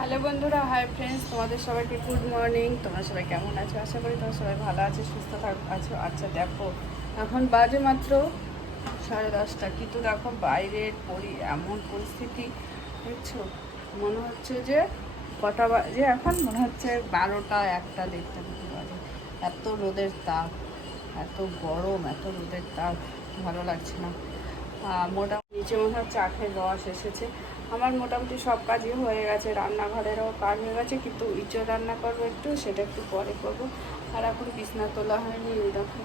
Hello বন্ধুরা, hi friends, তোমাদের সবাইকে গুড মর্নিং। তোমরা সবাই কেমন আছো? আশা করি তোমরা সবাই ভালো আছো, সুস্থ আছো। আচ্ছা দেখো, এখন বাজে মাত্র 10:30, কিন্তু দেখো বাইরের এমন পরিস্থিতি দেখছো, মনে হচ্ছে যে কটা বাজে এখন, মনে হচ্ছে 12টা 1টা 1:30 মতো বাজে। এত রোদের তাপ, এত গরম, এত রোদের তাপ, ভালো লাগছে না। মোটামুটি নিচে মনে হচ্ছে আখের রস এসেছে। আমার মোটামুটি সব কাজই হয়ে গেছে, রান্নাঘরেরও কাজ হয়ে গেছে, কিন্তু ইঁচড় রান্না করবো একটু, সেটা একটু পরে করবো। আর এখন বিছনা তোলা হয়নি, এরকম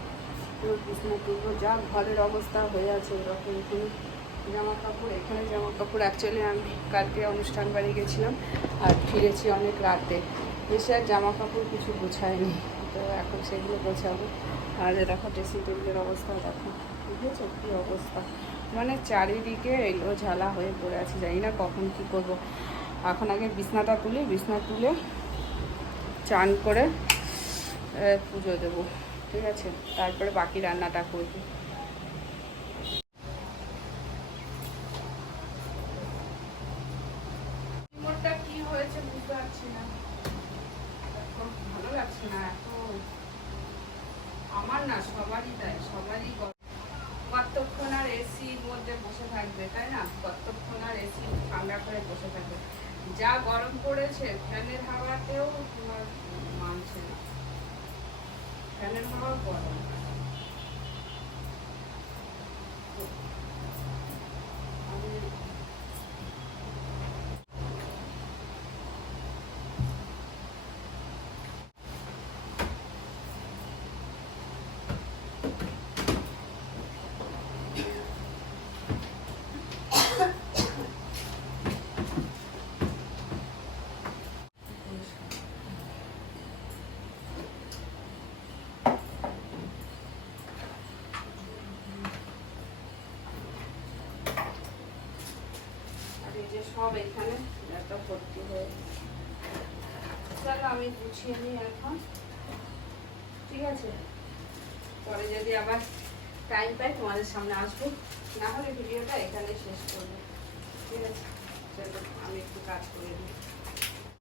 বিছনা তুলবো। যা ঘরের অবস্থা হয়ে আছে এরকম। এখানে জামা কাপড়, এখানে জামা কাপড়। অ্যাকচুয়ালি আমি কালকে অনুষ্ঠান বাড়ি গেছিলাম আর ফিরেছি অনেক রাতে, এসে আর জামা কাপড় কিছু গোছায়নি, তো এখন সেগুলো গোছাবো। আর দেখো ড্রেসিং টেবিলের অবস্থা দেখো, বুঝেছো কী অবস্থা, মানে চারিদিকে এলো ঝালা হয়ে পড়ে আছে, জানি না কখন কি করব। এখন আগে বিছনাটা তুলি, বিছনা তুলে চান করে পুজো দেবো, ঠিক আছে? তারপরে বাকি রান্নাটা করবো। রিমোটটা কি হয়েছে বুঝতে পারছি না, ভালো লাগছে না এত। আমার না, সবারই তাই, সবারই কতক্ষণ আর এসির মধ্যে বসে থাকবে, তাই না? কতক্ষণ আর এসি ঠান্ডা করে বসে থাকবে। যা গরম পড়েছে, ফ্যানের হাওয়াতেও তোমার মানছে না, ফ্যানের হাওয়া গরম। আর এই যে সব এখানে একটা ভর্তি হয়ে, চলো আমি গুছিয়ে নিই এখন, ঠিক আছে? পরে যদি আবার টাইম পাই তোমাদের সামনে আসবো, না হলে ভিডিওটা এখানে শেষ করবো, ঠিক আছে? চলো আমি একটু কাজ করে দিই।